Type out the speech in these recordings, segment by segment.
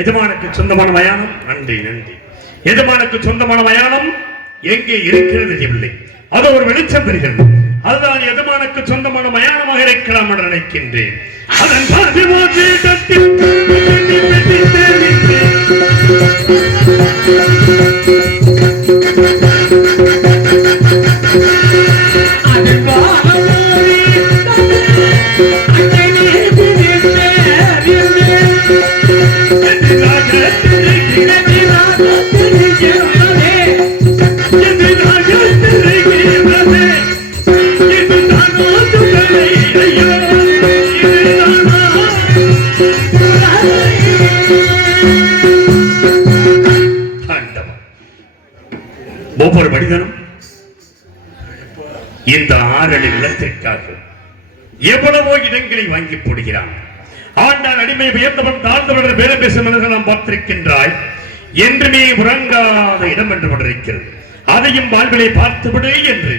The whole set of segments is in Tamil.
எஜமானுக்கு சொந்தமான மயானம் நன்றி நன்றி. எஜமானுக்கு சொந்தமான மயானம் எங்கே இருக்கிறது இல்லை, அது ஒரு வெளிச்சம் பெறுகிறது. அதுதான் எஜமானுக்கு சொந்தமான மயானமாக இருக்கலாம் என்று நினைக்கின்றேன். அதன் ஒவ்வொரு மனிதனும் இந்த 6 அடி நிலத்திற்காக எவ்வளவோ இடங்களை வாங்கி போடுகிறான். ஆண்டான் அடிமை உயர்ந்தவன் தாழ்ந்தவர்கள் வேலை பேசும் நாம் பார்த்திருக்கின்றாய். என்றுமே உறங்காத இடம் என்று கொண்டிருக்கிறது. அதையும் வாழ்விலை பார்த்துவிடு என்று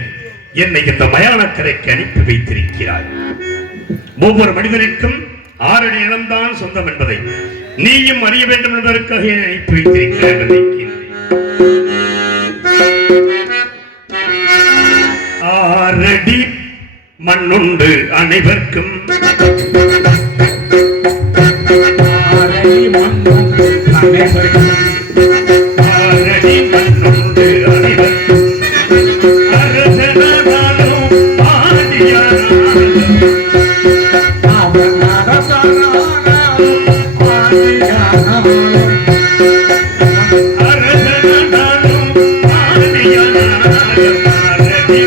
என்னை இந்த மயானக்கரைக்கு அனுப்பி வைத்திருக்கிறாய். ஒவ்வொரு மனிதனுக்கும் 6 அடி நிலம்தான் சொந்தம் என்பதை நீயும் அறிய வேண்டும் என்பதற்காக அனுப்பி வைத்திருக்கிறாய். 6 அடி மண்ணுண்டு அனைவருக்கும், 6 அடி மண்ணுண்டு அனைவருக்கும், 6 அடி மண்ணுண்டு அனைவருக்கும், அரசனானாலும் பாண்டியனானாலும் அவன் அரசனானாலும் பாண்டியனானாலும் அரசனானாலும் பாண்டியனானாலும் கருதி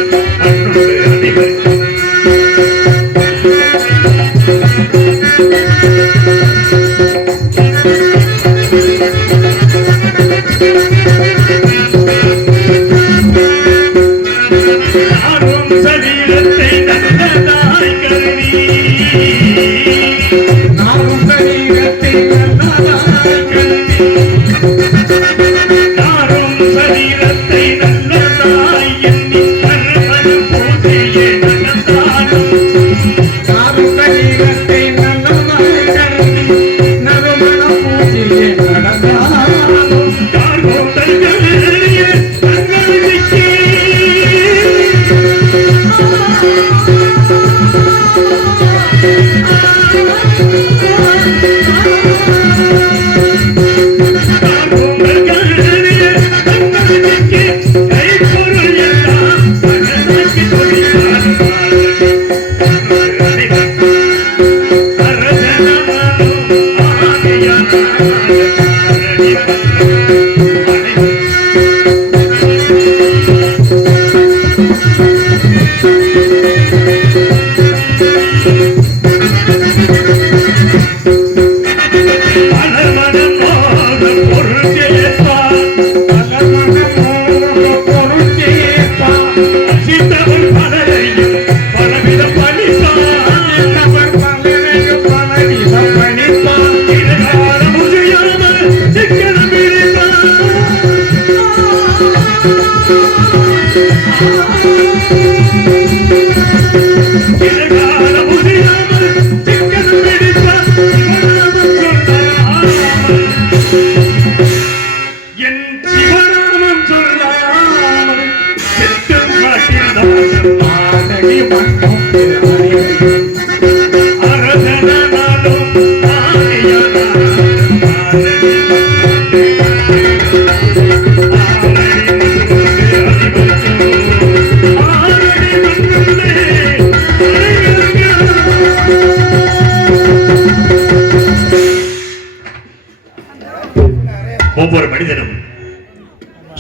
ஒவ்வொரு மனிதனும்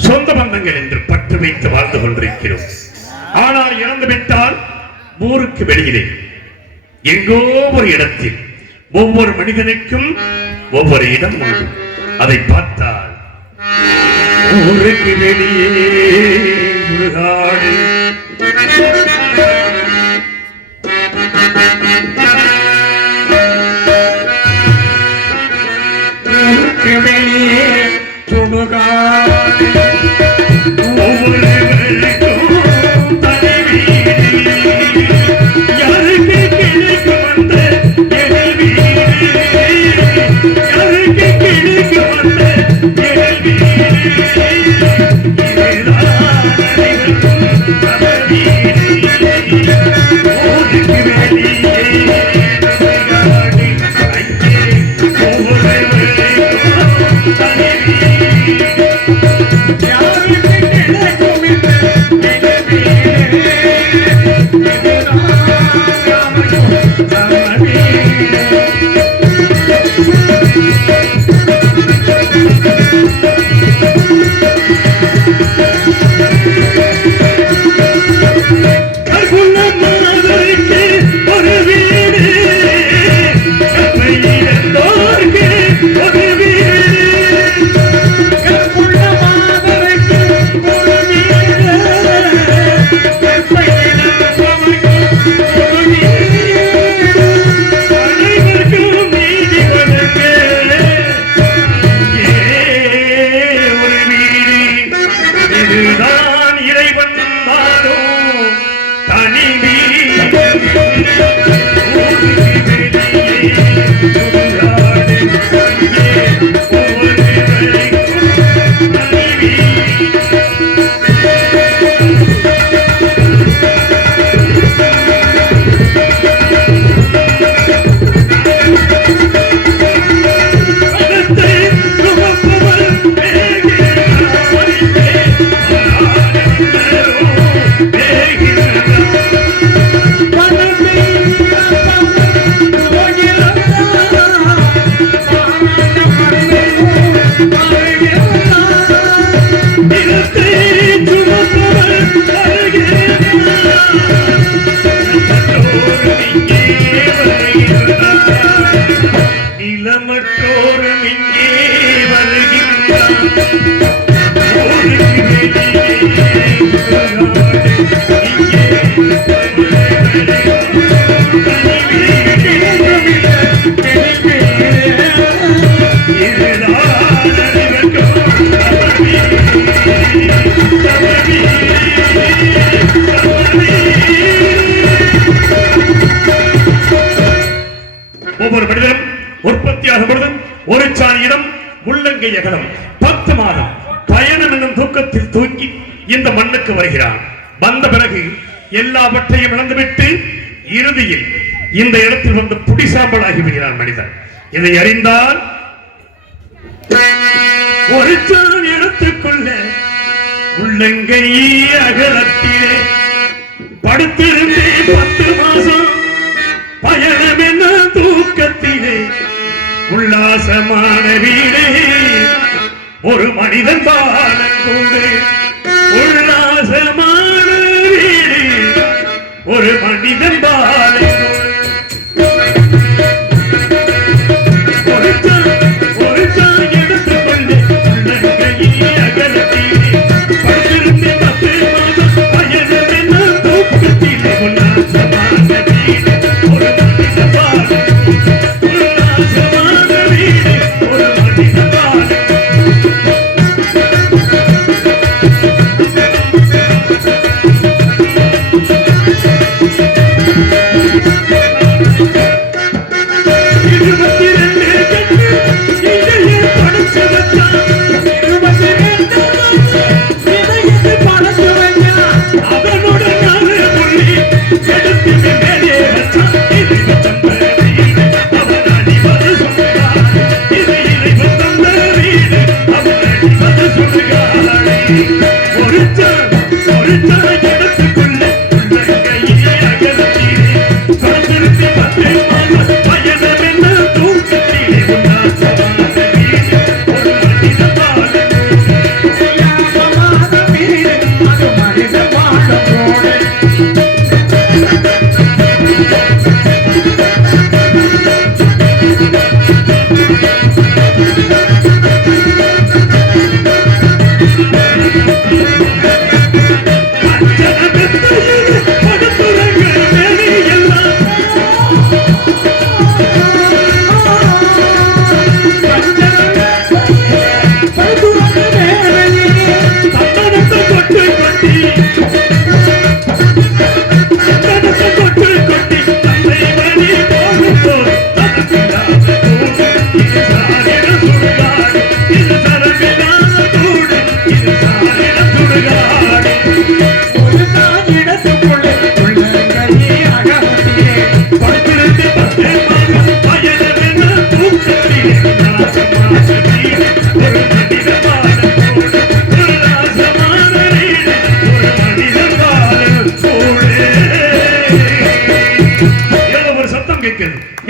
சொந்த பந்தங்கள் என்று பற்று வைத்து வாழ்ந்து கொண்டிருக்கிறோம். ஆனால் இறந்துவிட்டால் ஊருக்கு வெளியிலே எங்கோ ஒரு இடத்தில் ஒவ்வொரு மனிதனுக்கும் ஒவ்வொரு இடம் உண்டு. அதை பார்த்தால் ஊருக்கு வெளியே சுடுகாடு, வெளியே சுடுகாடு, ஒவ்வொருவருக்கும் தனி வீடு, யாருக்கு கிடைக்கும் அந்த எழில் வீடு, யாருக்கு கிடைக்கும் அந்த எழில் வீடு, இதுதான் அனைவருக்கும் சம வீடு. ஊருக்கு வெளியே சுடுகாடு, அங்கே ஒவ்வொருவருக்கும் தனி வீடு, யாருக்கு கிடைக்கும் இந்த நிலவீடு, இதுதான் யாருக்கும் சமவீடு. கற்புள்ள மாதருக்கு ஒரு வீடு, கற்பை இழந்தோர்க்கு ஒரு வீடு, கற்புள்ள மாதருக்கு ஒரு வீடு, கற்பை இழந்தவர்க்கு ஒரு வீடு. அனைவருக்கும் நீதி வழங்க ஒரு வீடு, இதுதான் இறைவன் வாழும் தனி வீடு. ஊருக்கு வெளியே சுடுகாடு, அங்கே ஒவ்வொருவருக்கும் தனி வீடு. பணத்தை சுமப்பவர் வேகிறாரிலே, ஆனந்தரும் வேகிறார். பணத்தை இழப்பவர் போகிறார், ஆனந்த மனிதனும் வாழ்கிறார். நிலத்தை சுமப்பவர் வருகிறார், நிலமற்றோரும் இங்கே வருகிறார். நிலமற்றோரும் இங்கே வருகிறார். ஊருக்கு வெளியே சுடுகாடு, இங்கே ஒவ்வொருவருக்கும் தனி வீடு, இதுதான் அனைவருக்கும் சம வீடு, சம வீடு, சம வீடு. ஒவ்வொரு மனிதனும் உற்பத்தியாகும் பொழுது ஒரு சாணியிடம் உள்ளங்கை அகலம் 10 மாதம் பயணம் என்னும் தூக்கத்தில் தூக்கி இந்த மண்ணுக்கு வருகிறான். வந்த பிறகு எல்லாவற்றையும் இழந்துவிட்டு இறுதியில் இந்த இடத்தில் வந்து புடிசாம்பலாகி விடுகிறான் மனிதன். இதை அறிந்தால் ஒரு சாணி எடுத்துக்கொள்ள உள்ளங்கை அகலத்திலே படுத்திருந்தே 10 மாசம் பயணம் என்ன தூக்கத்திலே உல்லாசமான வீடே ஒரு மனிதன் பாலன் கூடு உல்லாசமான வீடு ஒரு மனிதன் பாலன்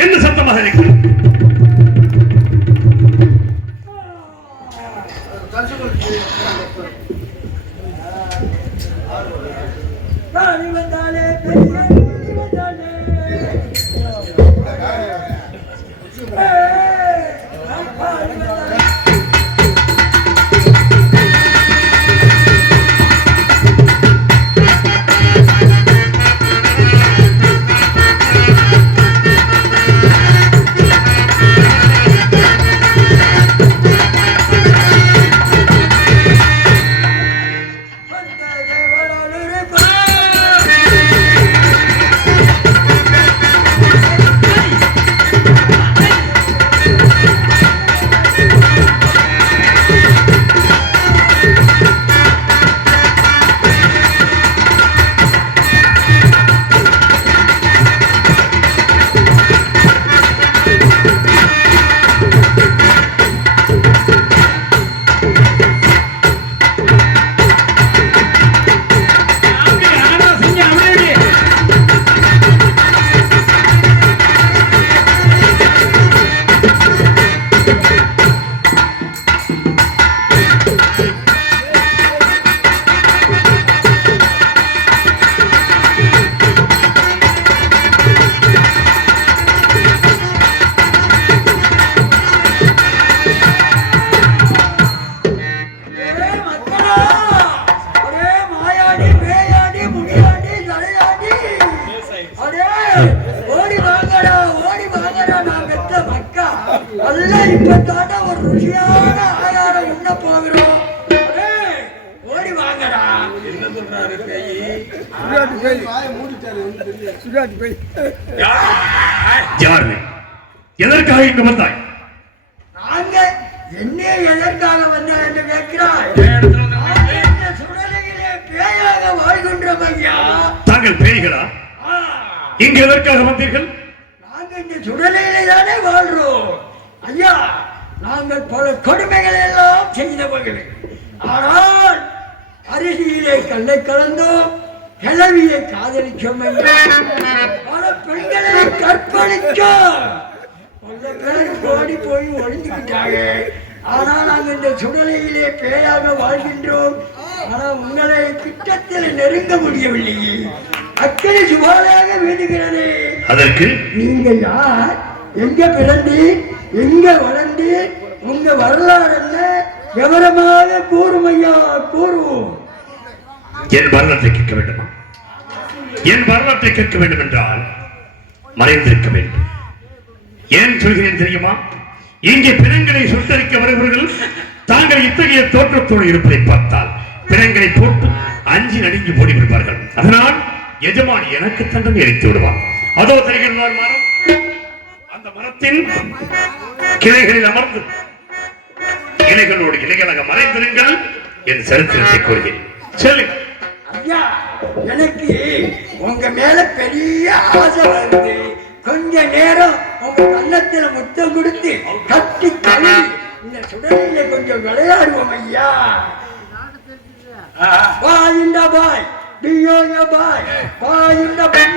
என்ன சத்தமாக இருக்கிறது? எதற்காக இங்கு வந்தாய்? நாங்க என்ன எதற்காக வந்தோம் என்று கேட்கிறாய்? சுடலையிலே பேயாக வாழ்கின்றோம் ஐயா. தாங்கள் பேய்களா? இங்கு எதற்காக வந்தீர்கள்? நாங்கள் இந்த சுடலையிலே தானே வாழ்றோம் ஐயா. நாங்கள் பல கொடுமைகள் எல்லாம் செய்தவர்கள். ஆனால் அரிசியிலே கல்லை கலந்தோம், கிழவியை காதலிச்சோம் ஐயா. பல பெண்களை கற்பழிச்சோம். பல பேர் ஓடி போய் ஒளிஞ்சுக்கிட்டாங்க. ஆனால் நாங்கள் இந்த சுடலையிலே பேயாக வாழ்கின்றோம். ஆனால் உங்களை கிட்டத்தில் நெருங்க முடியவில்லையே. அக்கறை சுமாராக வேண்டுகிறது. அதற்கு நீங்க யார், எங்க பிறந்து, எங்க வளர்ந்து, உங்க வரலாறு என்ன விவரமாக கூறும் ஐயா, கூறுவோம். என் வரலாற்றை கேட்க வேண்டுமா? என் வரலாற்றை கேட்க வேண்டும் என்றால் மறைந்திருக்க வேண்டும். ஏன் சொல்கிறேன் தெரியுமா? இங்கே பிணங்களை சுட்டரிக்க வருபவர்கள் தாங்கள் இத்தகைய தோற்றத்தோடு இருப்பதை பார்த்தால் பிணங்களை போட்டு அஞ்சி நடுங்கி ஓடி விடுவார்கள். அதனால் எஜமானி எனக்கு தண்டனை அளித்து விடுவார். அதோ தெரிகிறார் மரம். அந்த மரத்தின் கிளைகளில் அமர்ந்து இலைகளோடு இலைகளாக மறைந்திருங்கள். என் சரித்திரத்தை கூறுகிறேன். சொல்லுங்கள் ஐயா. எனக்கு உங்க மேல பெரிய ஆசை வருது. கொஞ்ச நேரம் உங்க கன்னத்துல முத்தம் கொடுத்து கட்டி கழுவி இந்த சுடலையில கொஞ்சம் விளையாடுவோம் ஐயா. பாய் இந்த பாய், பியோய பாய், பாய் இந்த பாய்.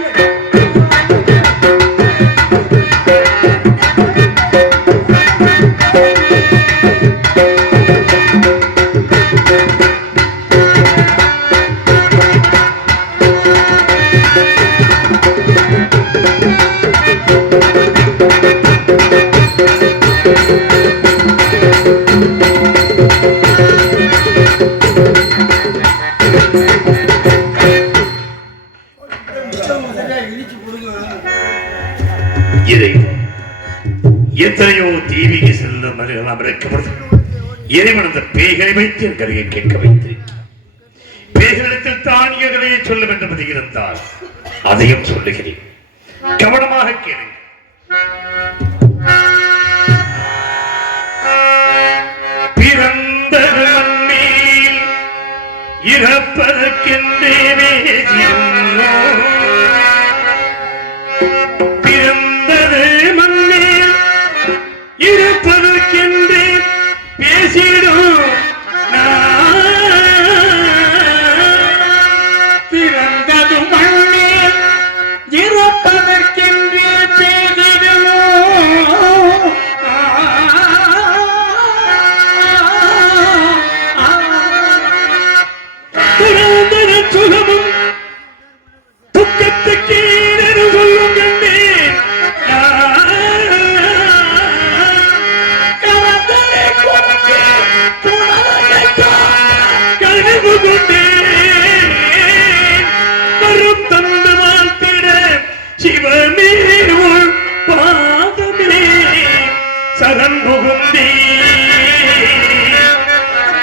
இதை எத்தனையோ தீவிக செல்லும் அமர்க்கப்படுது. இறைவன் அந்த பேய்களை வைத்து என் கதையை கேட்க வைத்து பேய்களிடத்தில் தானிய கதையை சொல்ல வேண்டும் என்று இருந்தால் அதையும் சொல்லுகிறேன். கவனமாக கேளுங்கள். பிறந்த மண்ணில் இறப்பதற்கென்றே பிறந்தது மண்ணில் இருப்பதற்கென்றே பேசிடும். பிறந்தது மண்ணில் இறப்பதற்கென்றே பேசிடுவோம். பிறந்தது சுகமும் துக்கத்துக்கு சொல்லும் கண்டேன். கழிவு கொண்டேன் வரும் தந்து வாழ்த்திட சிவமே உன் பாதமே சரண் புகுந்தே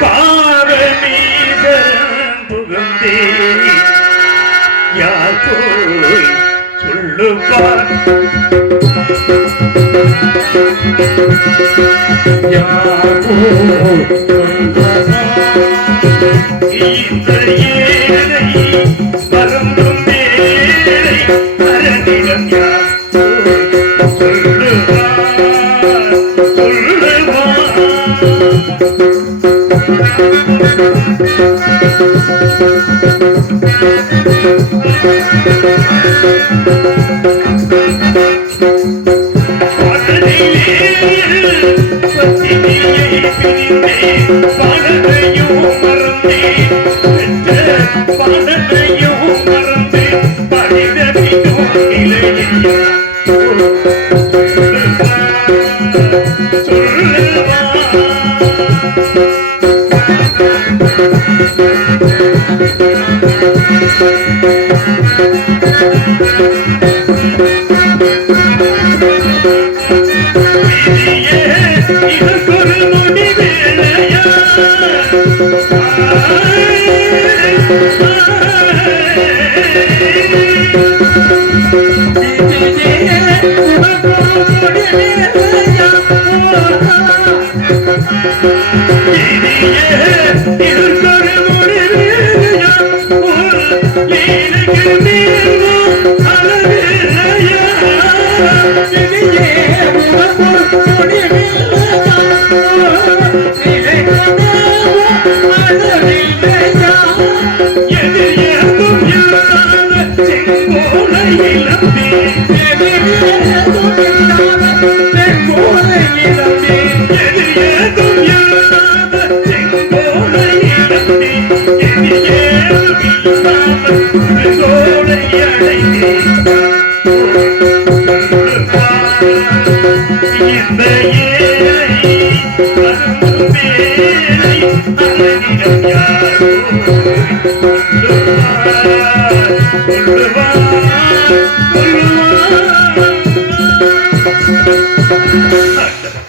பாதமே சரண் புகுந்தே யார் போய் சொல்லுவார் யார் போய் இந்த ஏழை மறந்தும் மேலை அரணிடம் யார் போய் சொல்லுவார் சொல்லுவார். Yeah.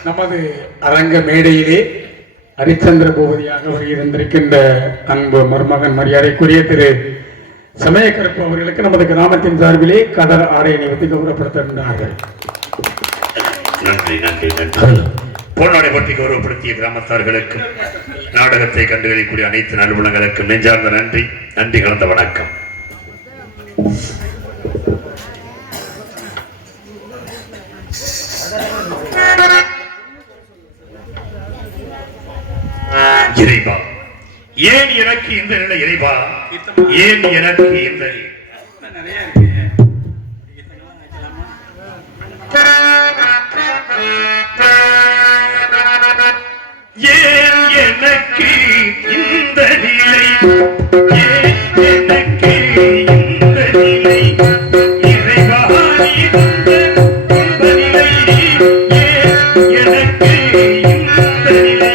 நமது அரங்க மேடையிலே ஹரிச்சந்திர பூபதியாக வருகின்றிருக்கின்ற அன்பு மருமகன் மரியாதைக்குரிய திரு சமயக்கருப்பு அவர்களுக்கு நமது கிராமத்தின் சார்பிலே கதர் ஆடை அணிவித்து கௌரவப்படுத்துகின்றார்கள். நன்றி நன்றி நன்றி. போராடை பற்றி கௌரவப்படுத்திய கிராமத்தார்களுக்கும் நாடகத்தை கண்டுகளிக்கூடிய அனைத்து நல்வுள்ளங்களுக்கும் நெஞ்சார்ந்த நன்றி நன்றி கலந்த வணக்கம். இறைவா, ஏன் எனக்கு இந்த நிலை? இறைவா, ஏன் எனக்கு இந்த நிலை? ஏன் எனக்கு இந்த நிலை? ஏன் எனக்கு இந்த நிலை? இறைவா, நீ தந்த இந்த நிலை. ஏன் எனக்கு இந்த நிலை?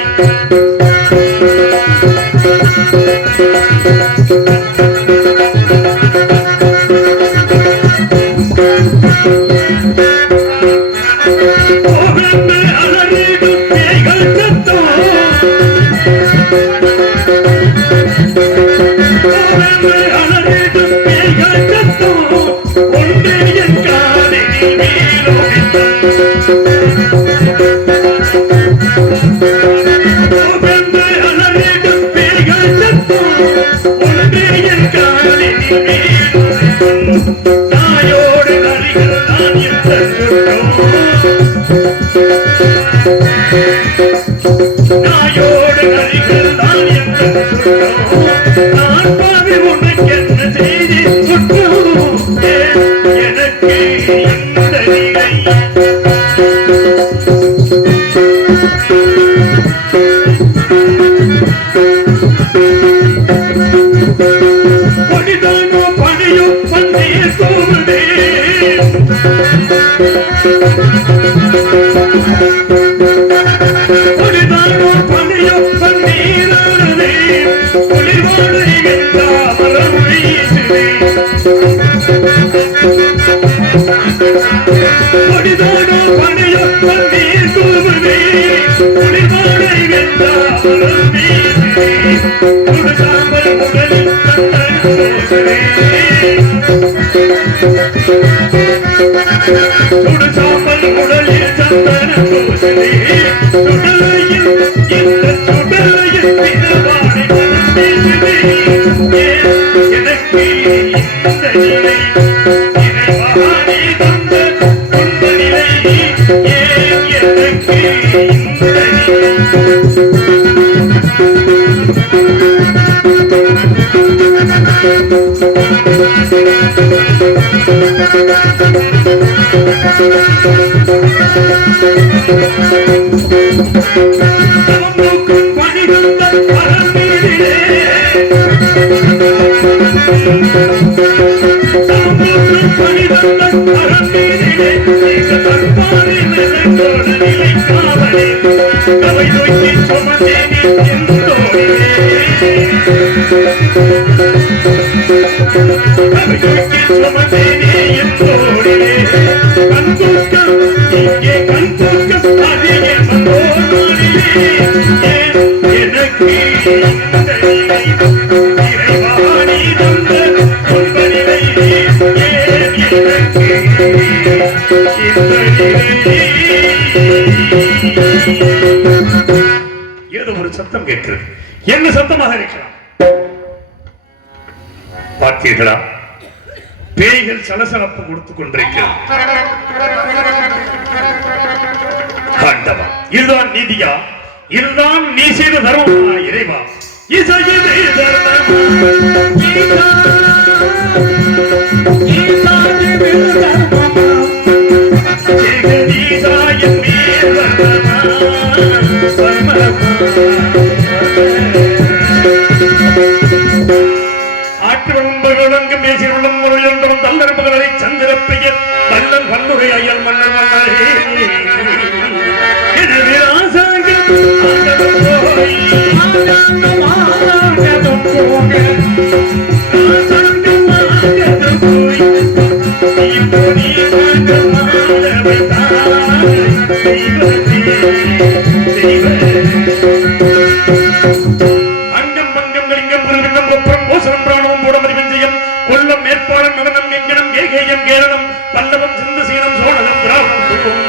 சத்தம் கேட்கிறது. என்ன சத்தமாக இருக்கலாம்? பார்த்தீர்களா? பேய்கள் சலசலப்பு கொடுத்துக் கொண்டிருக்கிறது. ஆண்டவா, இதுதான் நீதியா? இதுதான் நீ செய்த தர்மமா இறைவா? இசையிலே சந்திரப்பெயர் வல்லன் பன்முறை ஐயல் மன்னர் மன்னரே எனவே ஆசாங்கம் அங்கம் பங்கம் கலிங்கம் புரிவிந்தம் ஒப்புறம் போசனம் பிராணவம் போடமதி வெஞ்சயம் கொல்லம் மேற்பாளம் நடனம் எங்கனம் கேகேயம் கேரளம் பல்லவம் சிந்து சீனம் சோழனம் திராவிடம் துருவம்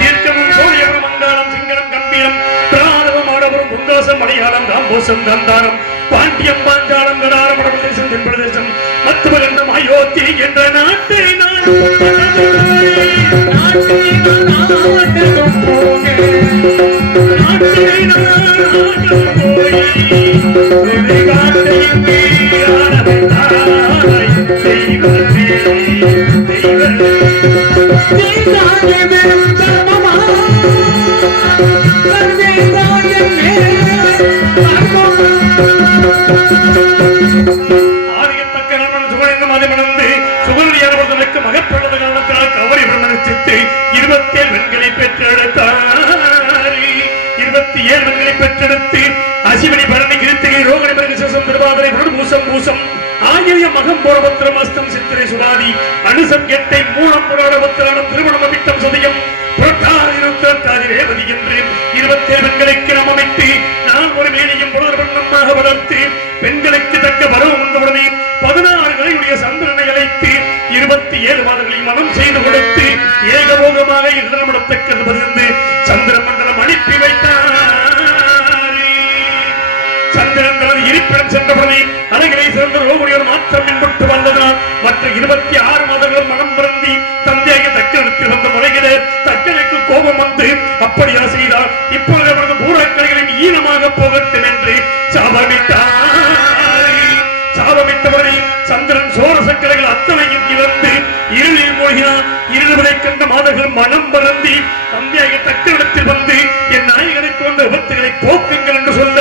தீர்க்கமும் சோழியவரம் மங்காளம் சிங்கரம் கம்பீரம் பிராணவம் ஆடவரும் குந்தாசம் மலையாளம் ராம்போசம் காந்தாரம் பாண்டியம் பாஞ்சாலம் கடாரம் வடபிரதேசம் தென்பிரதேசம் மத்துவகண்டம் அயோத்தி என்ற நாட்டை நான் பெற்றெடுத்து அசிவனி பரணி கிருத்திகை ரோகணி மருகசம் திருவாதிரை பூசம் பூசம் ஆகிய மகம் போரபத்திரம் அஸ்தம் சித்திரை சுவாதி அனுசம் எட்டை மூலம் புராணபத்திரானம் திருமணம் அமிட்டம் சதயம் புரட்டாதி இருபத்தாதி ரேவதி என்று 27 பெண்களுக்கு நாம் அமைத்து நான் ஒரு மேனியும் புலர்வண்ணமாக வளர்த்து பெண்களுக்கு தக்க வரவு வந்தவுடனே 16 கலையுடைய சந்திரனை அழைத்து 27 மாதங்களையும் மனம் செய்து கொடுத்து ஏகபோகமாக இடமடத்தக்கது பதிர்ந்து சந்திர மண்டலம் அனுப்பி வைத்தார். சந்திரன் தனது இருப்பிடம் சென்றவுடனே அழகினை சிறந்த ரோகுடியோர் மாற்றம் மின்பட்டு வந்ததால் மற்ற 26 மாதங்களும் மனம் பிறந்தி தந்தையாக தக்கெடுத்து வந்த முறைகளே தக்கனுக்கு கோபம் வந்து அப்படியா செய்தால் இப்பொழுது அவரது பூராக்கலைகளின் ஈனமாக போகட்டும் என்று சாபமிட்டவரை சந்திரன் சோர சக்கரைகள் அத்தனையும் இழந்து இருளில் மூழ்கினார். இருளை கண்ட மாதர்கள் மனம் பறந்தி தந்தையாக தக்கரிடத்தில் வந்து என் நாயகனுக்கு வந்த விபத்துகளை போக்குங்கள் என்று சொல்ல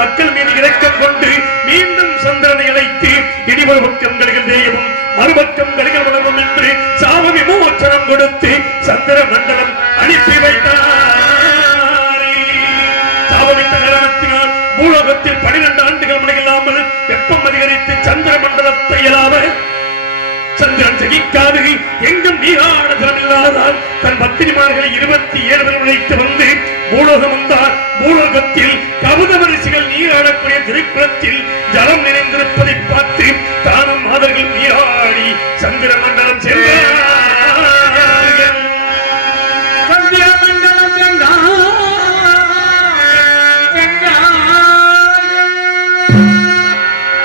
மக்கள் மீது இரக்கம் கொண்டு மீண்டும் சந்திரனை அழைத்து இடிமொழி பக்கம் கலிகள் தேயவும் மறுபக்கம் கலிகள் வளரும் என்று சாப விமோச்சனம் கொடுத்து சந்திர மண்டலம் அனுப்பி வைத்தார். சாபமிட்ட காரணத்தினால் பூலோகத்தில் 12 ஆண்டுகள் முனையில்லாமல் வெப்பம் அதிகரித்து சந்திர மண்டலத்தை இயலாம சந்திரன் சகிக்காது எங்கும் நீராட திறமில்லாதால் தன் பத்திரிமார்களை 27 பேர் உழைத்து வந்து பூலோகம் வந்தார். பூலோகத்தில் கவுத வரிசைகள் நீராடக்கூடிய திருக்குளத்தில் ஜலம் நிறைந்திருப்பதை பார்த்து தானும் மாதர்கள் நீராடி சந்திர மண்டலம் சென்றார்கள். சந்திர மண்டலம்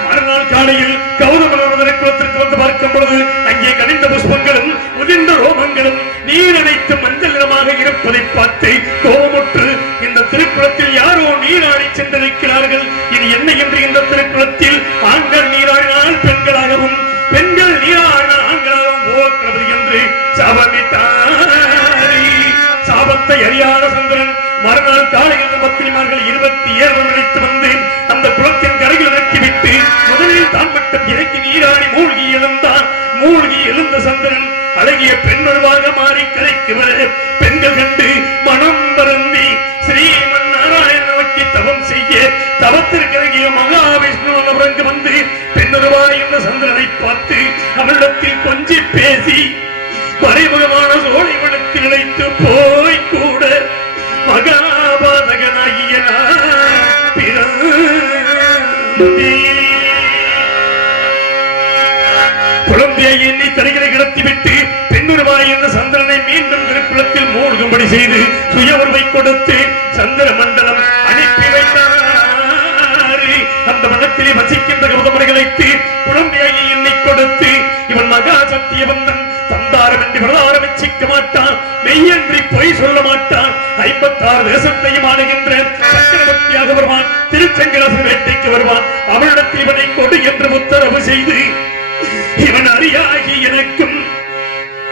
மறுநாள் காலையில் கௌதம குளத்திற்கு வந்து பார்க்கும் பொழுது அங்கே கனிந்த புஷ்பங்களும் உதிர்ந்த ரோமங்களும் நீர் அனைத்து மஞ்சள் நிறமாக இருப்பதை பார்த்து கோபமுற்று இந்த திருக்குளத்தில் யாரோ நீராடி சென்றிருக்கிறார்கள், இது என்ன என்று இந்த திருக்குளத்தில் ஆண்கள் நீராடினால் பெண்களாகவும் பெண்கள் நீராடினால் ஆண்களாகவும் போகிறது என்று சாபமிட்டார். சாபத்தை அறியாத சந்திரன் மறுநாள் காலையில் பத்திரிமார்கள் 27 நினைத்து வந்து அந்த குளத்தின் கரையில் இறக்கிவிட்டு முதலில் தான் பட்ட இறக்கி நீராடி மூழ்கி எழுந்தான். மூழ்கி எழுந்த சந்திரன் அழகிய பெண்ணுருவாக மாறி கரைக்கு வர பெண்கள் கண்டு மனம் பருந்தி ஸ்ரீமன் நாராயண நோக்கி தவம் செய்ய தவத்திற்கிறங்கிய மகாவிஷ்ணு அவரங்கு வந்து பெண்ணுருவாய் என்ற சந்திரனை பார்த்து அவளிடத்தில் கொஞ்சி பேசி மறைமுகமான சோழிவனத்தில் நினைத்து போய் கூட மகாபாதகனாகிய குழந்தையை எண்ணி தரைகளை கிடத்திவிட்டு பெண்ணுருவாய் என்ற சந்திரனை மீண்டும் திருக்குளத்தில் மூழ்கும்படி செய்து சுய உருவை கொடுத்து சந்திர மண்டலம் அனுப்பி வைத்தார். பொய் சொல்ல மாட்டான். 56 தேசத்தையும் ஆளுகின்ற சக்கரவர்த்தியாக வருவான். திருச்செங்கடசு வேட்டைக்கு வருவான். அவனிடத்தில் இவனை கொடு என்று உத்தரவு செய்து இவன் அறியாகி எனக்கும்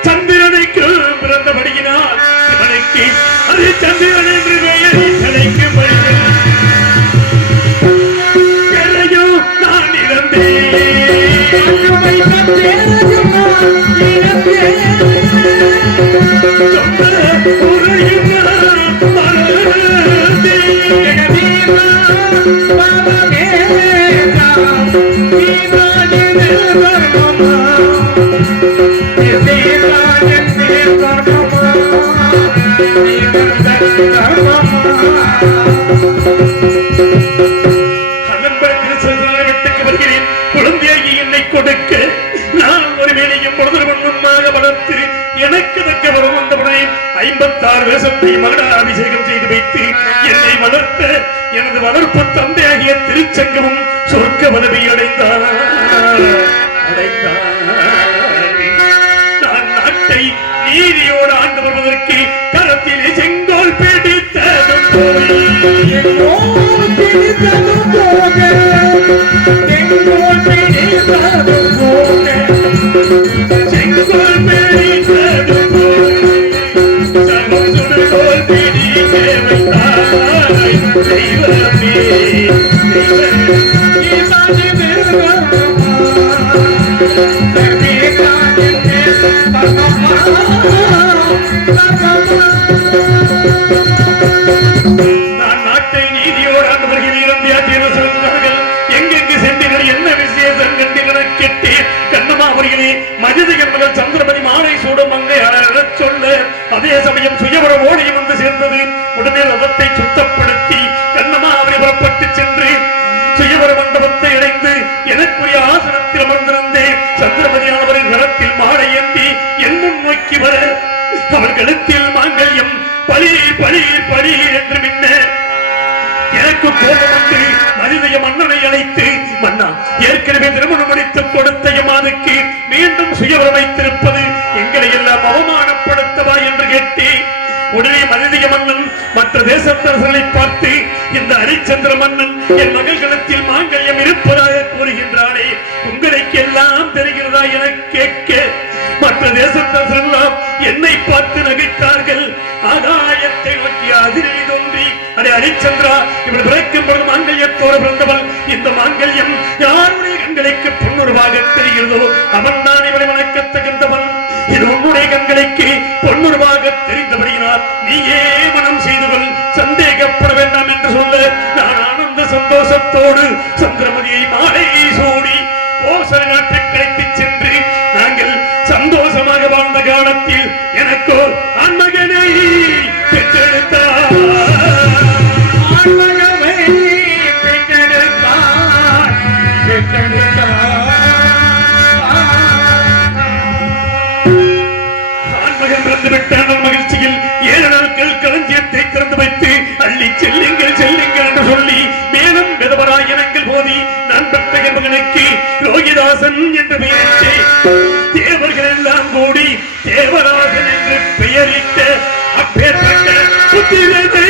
சந்திரனைக்கு பிறந்தபடியினால் இவனுக்கு அது சந்திரன் என்று பெயரை கிடைக்கும் நான் இறந்தேன். கொடுக்க நான் ஒரு வேலையும் பொழுதுமாக வளர்த்து எனக்கு தக்க வரும் வந்தவனை 56 தேசத்தை மகனாபிஷேகம் செய்து வைத்து என்னை வளர்த்த எனது வளர்ப்பு தந்தையாகிய திருச்சங்கமும் சொர்க்க பதவி அடைந்தார். நான் நாட்டை நீதியோடு ஆண்டு வருவதற்கு கரத்திலே செங்கோல் பிடித்ததும் நான் நாட்டை நீதியோடு ஆண்டு வருகிறேன். எங்கெங்கு சென்றீர்கள், என்ன விசேஷம் கண்டீர்கள் கேட்டேன். கண்ணம்மா அவர்களே, மனித என்பவர் சந்திரபதி மாலை சூடும் அங்கே அழச் சொல்ல அதே சமயம் சுயவர ஓடியும் வந்து சேர்ந்தது. உடனே ரதத்தை சுத்தப்படுத்தி கண்ணம்மா அவரை புறப்பட்டு சென்று சுயவர மண்டபத்தை அடைந்து எனக்குரிய ஆசனத்தில் அமர்ந்திருந்தேன். சந்திரபதியானவரின் கரத்தில் மாலை ஏந்தி என் முன் நோக்கி வர அவர் கழுத்தில் மாங்கல்யம் பலி பலி பலி என்று மின்ன எனக்கு கோபம் வந்து மனிதய மன்னனை அழைத்து, மன்னா, ஏற்கனவே திருமணம் முடித்துக் கொடுத்த எமானுக்கு மீண்டும் சுயவரம் வைத்திருப்பது எங்களை எல்லாம் அவமானப்படுத்தவா என்று கேட்டேன். உடனே மனிதய மன்னன் மற்ற தேசத்தரசர்களை பார்த்து, இந்த ஹரிச்சந்திர மன்னன் என் மகள்களத்தில் மாங்கல்யம் இருப்பதாக கூறுகின்றானே, உங்களுக்கு எல்லாம் தெரிகிறதா என கேட்க மற்ற தேசத்தரசர் எல்லாம் என்னை பார்த்து நகைத்தார்கள். ஆகாயத்தை நோக்கி அதிரை தோன்றி, அடே ஹரிச்சந்திரா, இவள் பிறக்கும் பொழுது மாங்கல்யத்தோடு பிறந்தவள். இந்த மாங்கல்யம் யாருடைய கண்களுக்கு பொன்னுருவாக தெரிகிறதோ அவன் தான் இவனை வணக்கத்தகுந்தவன். இது உன்னுடைய கண்களுக்கு பொன்னுருவாக தெரிந்தபடியினால் நீயே மனம் செய்து கொள், சந்தேகப்பட வேண்டாம் என்று சொல்ல நான் ஆனந்த சந்தோஷத்தோடு சந்திரமதியை மாலை சூடி ஓசை நாட்டுக்கு அழைத்துச் சென்று நாங்கள் சந்தோஷமாக வாழ்ந்த காலத்தில் எனக்கு ஆண்மகனை பெற்றெடுத்தார். ஆண்மகன் பிறந்துவிட்டான மகிழ்ச்சியில் 7 நாட்கள் களஞ்சியத்தை திறந்து வைத்து அள்ளி செல்லுங்கள் செல்லுங்கள் என்று சொல்லி மேலும் விதவராயனங்கள் போதி நான் பெற்ற மகனுக்கு ரோகிதாசன் என்று பெயரிட்டு தேவர்கள் எல்லாம் கூடி தேவராசன் என்று பெயரிட்ட அப்பேற்பட்ட புத்திரனை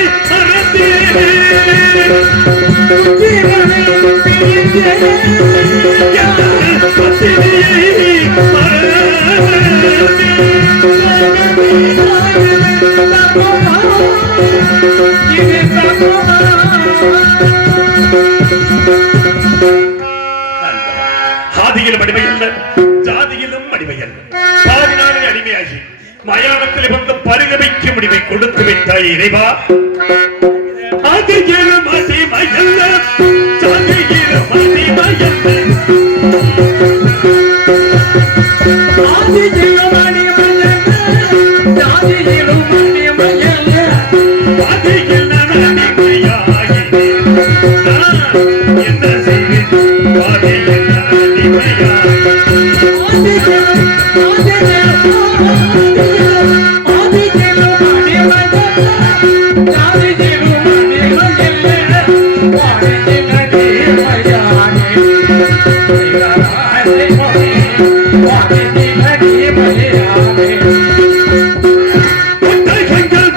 ஆதியிலும் அடிமையல்ல, ஜாதியிலும் அடிமையல்ல, பாதினாலே அடிமையாகி மயானத்தில் வந்து பரிதவிக்க முடிவை கொடுத்து விட்டாய் இறைவா. ஆதியிலும் அடிமையல்ல, ஜாதியிலும் அடிமையல்ல, ஆதியிலும் அடிமையல்ல, ஜாதியிலும் அடிமையல்ல, ஆதியிலும் அடிமையாகி நான் என்ன செய்வேன்? ஆதியிலும் ஒட்டகங்கள்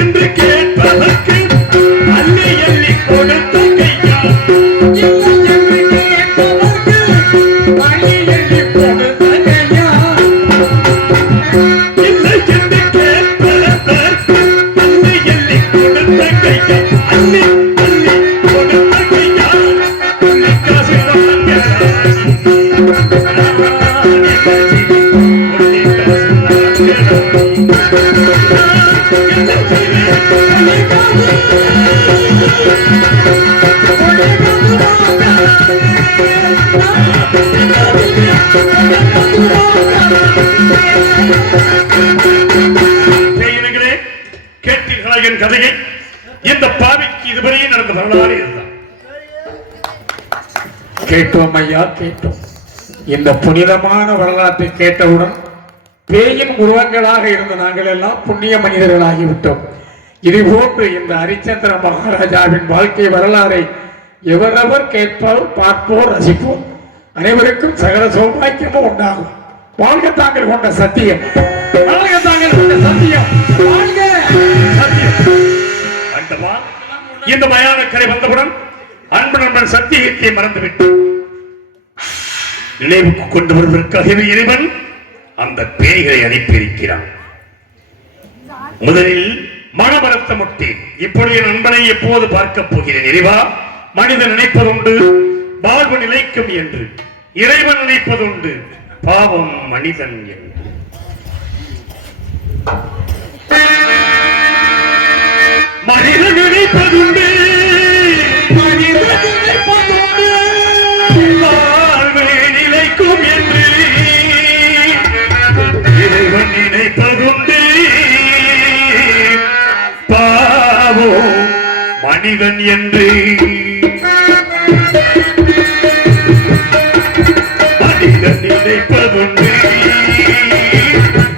என்று கேட்பதற்கு அள்ளி அள்ளி கொடுத்த கையா இல்லை என்று கேட்பதற்கு அள்ளி அள்ளி கொடுத்த கையா அள்ளி அள்ளி கொடுத்த கையா காசு கேட்டீர்களா என் கதையை? இந்த பாவிக்கு இதுவரையும் நடந்த வரலாறு இதுதான். கேட்டோம் ஐயா, கேட்டோம். இந்த புனிதமான வரலாற்றை கேட்டவுடன் பேயின் உருவங்களாக இருந்த நாங்கள் எல்லாம் புண்ணிய மனிதர்களாகிவிட்டோம். இதுபோன்று இந்த ஹரிச்சந்திர மகாராஜாவின் வாழ்க்கை வரலாறை எவரவர் கேட்பால் பார்ப்போர் ரசிப்போம். அனைவருக்கும் சகல சௌபாக்கியமும் உண்டாகும். வாழ்க தாங்கள் கொண்ட சத்தியம், வாழ்க தாங்கள் கொண்ட சத்தியம், வாழ்க சத்தியம். இந்த மயான கரை வந்தவுடன் அன்பு நண்பன் சத்தியத்தை மறந்துவிட்டு நினைவுக்கு கொண்டு வருவதற்காகவே இறைவன் அந்த பேய்களை அனுப்பியிருக்கிறான். முதலில் மனமரத்த முட்டேன். இப்பொழுது நண்பனை எப்போது பார்க்க போகிறேன்? இறைவா, மனிதன் நினைப்பதுண்டு வாழ்வு நிலைக்கும் என்று, இறைவன் நினைப்பதுண்டு பாவம் மனிதன் என்று. மனிதன் நினைப்பதுண்டு வாழ்வு நிலைக்கும் என்று, இறைவன் நினைப்பதுண்டு பாவம் மனிதன் என்று. மனிதன் நினைப்பதுண்டு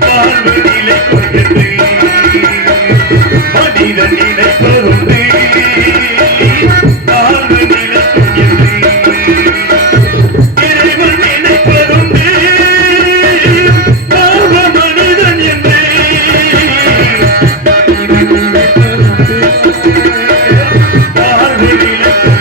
வாழ்வு நிலைக்கும் என்று, மனிதன் நினைப்பதுண்டு வாழ்வு நிலைக்கும் என்று, இறைவன் நினைப்பதுண்டு பாவ மனிதன் என்று. வாழ்வு நிலைக்கும்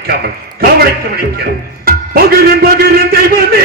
கவனிக்காமல் காவலைக்கு வலிக்கிறோம் பகிரும் தெய்வமே